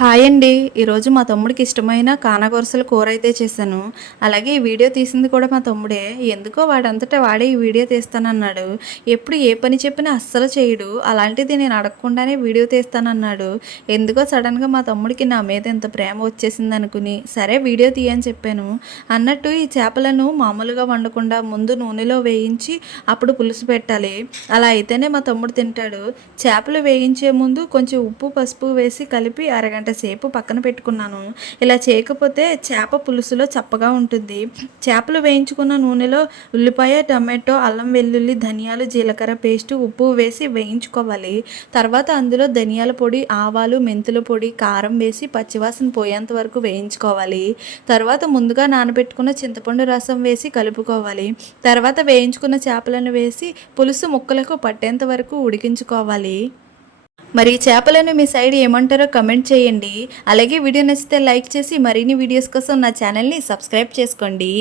Hi అండి. ఈరోజు మా తమ్ముడికి ఇష్టమైన కానగొరసల కూర అయితే చేశాను. అలాగే ఈ వీడియో తీసింది కూడా మా తమ్ముడే. ఎందుకో వాడంతటా వాడే ఈ వీడియో తీస్తానన్నాడు. ఎప్పుడు ఏ పని చెప్పినా అస్సలు చేయడు. అలాంటిది నేను అడగకుండానే వీడియో తీస్తానన్నాడు. ఎందుకో సడన్‌గా మా తమ్ముడికి నా మీద ఇంత ప్రేమ వచ్చేసిందనుకుని, సరే వీడియో తీయని చెప్పాను. అన్నట్టు ఈ చేపలను మామూలుగా వండకుండా ముందు నూనెలో వేయించి అప్పుడు పులుసు పెట్టాలి. అలా అయితేనే మా తమ్ముడు తింటాడు. చేపలు వేయించే ముందు కొంచెం ఉప్పు, పసుపు వేసి కలిపి అరగంట సేపు పక్కన పెట్టుకున్నాను. ఇలా చేయకపోతే చేప పులుసులో చప్పగా ఉంటుంది. చేపలు వేయించుకున్న నూనెలో ఉల్లిపాయ, టమాటో, అల్లం వెల్లుల్లి, ధనియాలు, జీలకర్ర పేస్టు, ఉప్పు వేసి వేయించుకోవాలి. తర్వాత అందులో ధనియాల పొడి, ఆవాలు, మెంతుల పొడి, కారం వేసి పచ్చివాసన పోయేంత వరకు వేయించుకోవాలి. తర్వాత ముందుగా నానబెట్టుకున్న చింతపండు రసం వేసి కలుపుకోవాలి. తర్వాత వేయించుకున్న చేపలను వేసి పులుసు ముక్కలకు పట్టేంత వరకు ఉడికించుకోవాలి. మరి ఈ చేపలను మీ సైడ్ ఏమంటారో కమెంట్ చేయండి. అలాగే వీడియో నచ్చితే లైక్ చేసి మరిన్ని వీడియోస్ కోసం నా ఛానల్ని సబ్స్క్రైబ్ చేసుకోండి.